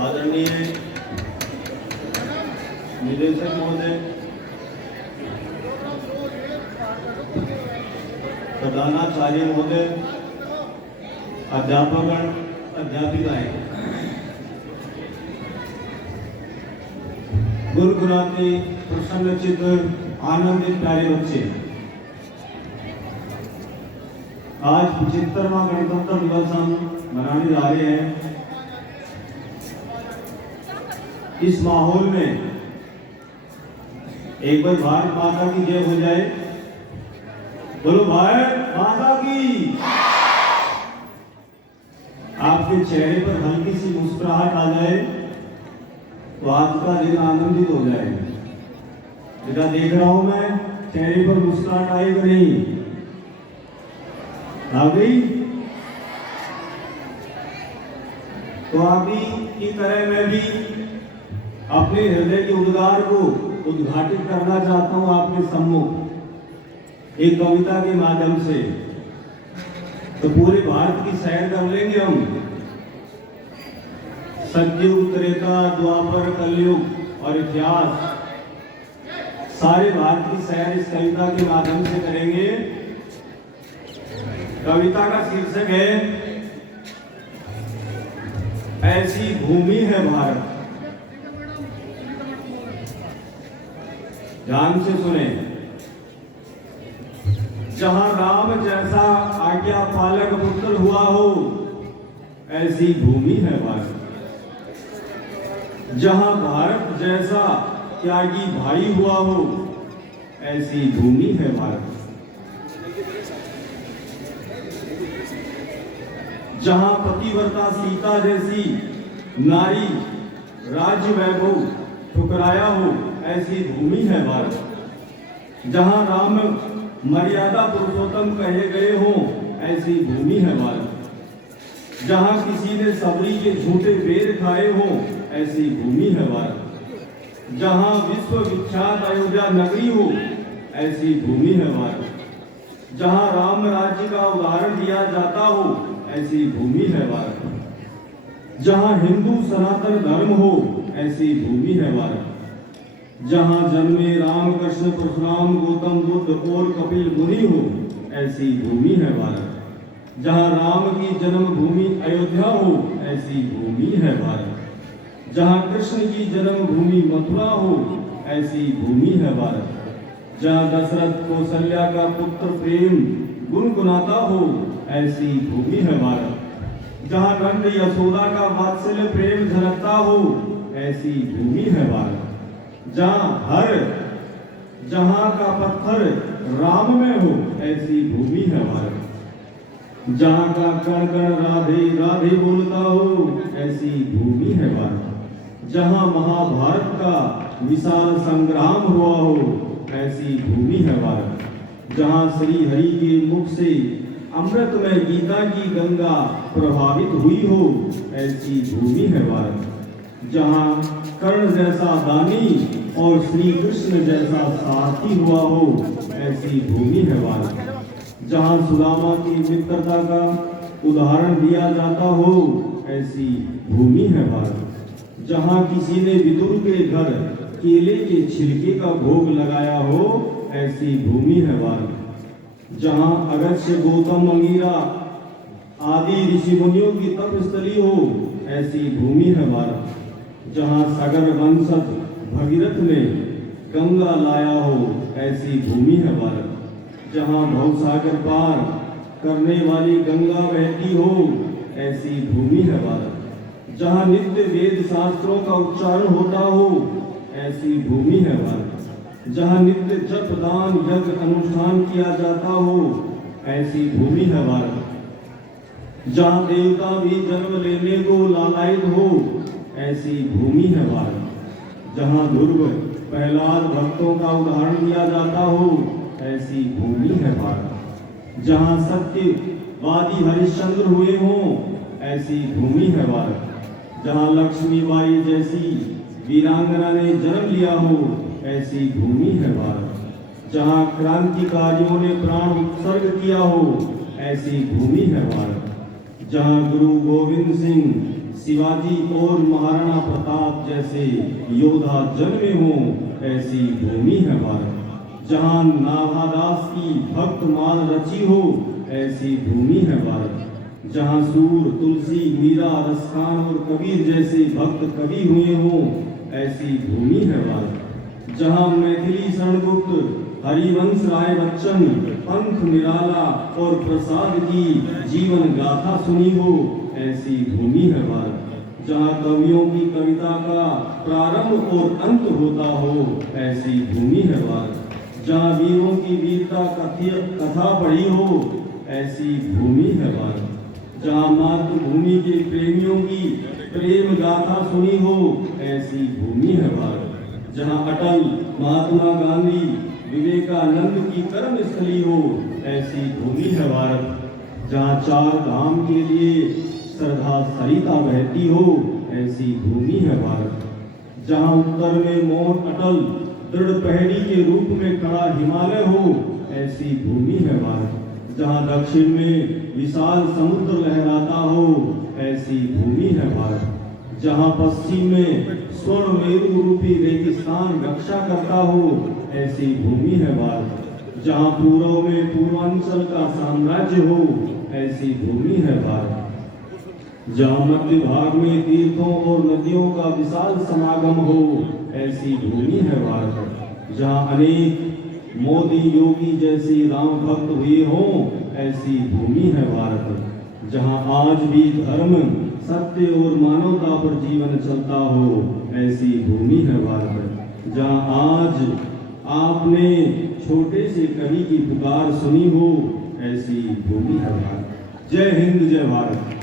आदरणीय निदेशक महोदय, प्रधानाचार्य महोदय, अध्यापकगण, अध्यापिकाएं, गुरुकुलाते प्रसन्नचित आनंदित प्यारे बच्चे, आज 75वां गणतंत्र दिवस हम मनाने जा रहे हैं। इस माहौल में एक बार भारत माता की जय हो जाए। बोलो भारत माता की। आपके चेहरे पर हल्की सी मुस्कुराहट आ जाए तो आज का दिन आनंदित हो जाए। बेटा देख रहा हूं मैं, चेहरे पर मुस्कुराहट आई कि नहीं? आ गई? तो आप ही की तरह मैं भी अपने हृदय के उद्गार को उद्घाटित करना चाहता हूं आपके सम्मुख एक कविता के माध्यम से। तो पूरे भारत की सैर कर लेंगे हम। सतयुग, त्रेता, द्वापर, कलयुग और इतिहास, सारे भारत की सैर इस कविता के माध्यम से करेंगे। कविता का शीर्षक है ऐसी भूमि है भारत। ध्यान से सुने। जहां राम जैसा आज्ञा पालक पुत्र हुआ हो, ऐसी भूमि है भारत। जहां भारत जैसा त्यागी भाई हुआ हो, ऐसी भूमि है भारत। जहां पतिव्रता सीता जैसी नारी राज्य वैभव ठुकराया हो, ऐसी भूमि है भारत। जहां राम मर्यादा पुरुषोत्तम कहे गए हों, ऐसी भूमि है भारत। जहां किसी ने सबरी के झूठे वेद खाए हों, ऐसी भूमि है भारत। जहां विश्व विख्यात अयोध्या नगरी हो, ऐसी भूमि है भारत। जहां राम राज्य का उदाहरण दिया जाता हो, ऐसी भूमि है भारत। जहां हिंदू सनातन धर्म हो, ऐसी भूमि है भारत। जहां जन्मे राम कृष्ण परशुराम गौतम बुद्ध और कपिल मुनि हो, ऐसी भूमि है भारत। जहां राम की जन्मभूमि अयोध्या हो, ऐसी भूमि है भारत। जहां कृष्ण की जन्मभूमि मथुरा हो, ऐसी भूमि है भारत। जहां दशरथ कौशल्या का पुत्र प्रेम गुनगुनाता हो, ऐसी भूमि है भारत। जहां नंद यशोदा का वात्सल्य प्रेम झलकता हो, ऐसी भूमि है भारत। जहां का पत्थर राम में हो, ऐसी भूमि है भारत। जहां का कण कण राधे राधे बोलता हो, ऐसी भूमि है भारत। जहां महाभारत का विशाल संग्राम हुआ हो, ऐसी भूमि है भारत। जहां श्री हरि के मुख से अमृत में गीता की गंगा प्रभावित हुई हो, ऐसी भूमि है भारत। जहां कर्ण जैसा दानी और श्री कृष्ण जैसा सारथी हुआ हो, ऐसी भूमि है भारत। जहां सुदामा की मित्रता का उदाहरण दिया जाता हो, ऐसी भूमि है भारत। जहां किसी ने विदुर के घर केले के छिलके का भोग लगाया हो, ऐसी भूमि है भारत। जहां अगस्त्य, गौतम, अंगिरा आदि ऋषि मुनियों की तपस्थली हो, ऐसी भूमि है भारत। जहां सागर वंशज भगीरथ ने गंगा लाया हो, ऐसी भूमि है भारत। जहां भवसागर पार करने वाली गंगा बहती हो, ऐसी भूमि है भारत। जहां नित्य वेद शास्त्रों का उच्चारण होता हो, ऐसी भूमि है भारत। जहां नित्य जप दान यज्ञ अनुष्ठान किया जाता हो, ऐसी भूमि है भारत। जहां देवता भी जन्म लेने को लालायित हो, ऐसी भूमि है भारत। जहां ध्रुव प्रहलाद भक्तों का उदाहरण दिया जाता हो, ऐसी भूमि है भारत। जहां सत्यवादी हरिश्चंद्र हुए हों, ऐसी भूमि है भारत। जहां लक्ष्मीबाई जैसी वीरांगना ने जन्म लिया हो, ऐसी भूमि है भारत। जहां क्रांतिकारियों ने प्राण उत्सर्ग किया हो, ऐसी भूमि है भारत। जहां गुरु गोविंद सिंह शिवाजी और महाराणा प्रताप जैसे योद्धा जन्मे हों, ऐसी भूमि है भारत। जहाँ नाभादास की भक्त माल रची हो, ऐसी भूमि है भारत। जहाँ सूर, तुलसी, मीरा, रसखान और कबीर जैसे भक्त कवि हुए हों, ऐसी भूमि है भारत। जहाँ मैथिली शरणगुप्त, हरिवंश राय बच्चन, पंथ निराला और प्रसाद की जीवन गाथा सुनी हो, ऐसी भूमि है भारत। जहाँ कवियों की कविता का प्रारंभ और अंत होता हो, ऐसी भूमि है भारत। जहाँ वीरों की वीरता कथा पढ़ी हो, ऐसी भूमि है भारत। जहाँ मातृभूमि के प्रेमियों की प्रेम गाथा सुनी हो, ऐसी भूमि है भारत। जहाँ अटल, महात्मा गांधी, विवेकानंद की कर्म स्थली हो, ऐसी भूमि है भारत। जहाँ चार धाम के लिए श्रद्धा सरिता बहती हो, ऐसी भूमि है भारत। जहाँ उत्तर में मोहन अटल दृढ़ पहाड़ी के रूप में खड़ा हिमालय हो, ऐसी भूमि है भारत। जहाँ दक्षिण में विशाल समुद्र लहराता हो, ऐसी भूमि है भारत। जहाँ पश्चिम में स्वर्ण मेरु रूपी रेगिस्तान रक्षा करता हो, ऐसी भूमि है भारत। जहाँ पूर्व में पूर्वांचल का साम्राज्य हो, ऐसी भूमि है भारत। जहाँ मध्य भाग में तीर्थों और नदियों का विशाल समागम हो, ऐसी भूमि है भारत। जहाँ अनेक मोदी योगी जैसे राम भक्त हुए हों, ऐसी भूमि है भारत। जहाँ आज भी धर्म, सत्य और मानवता पर जीवन चलता हो, ऐसी भूमि है भारत। जहाँ आज आपने छोटे से कवि की पुकार सुनी हो, ऐसी भूमि है भारत। जय हिंद, जय भारत।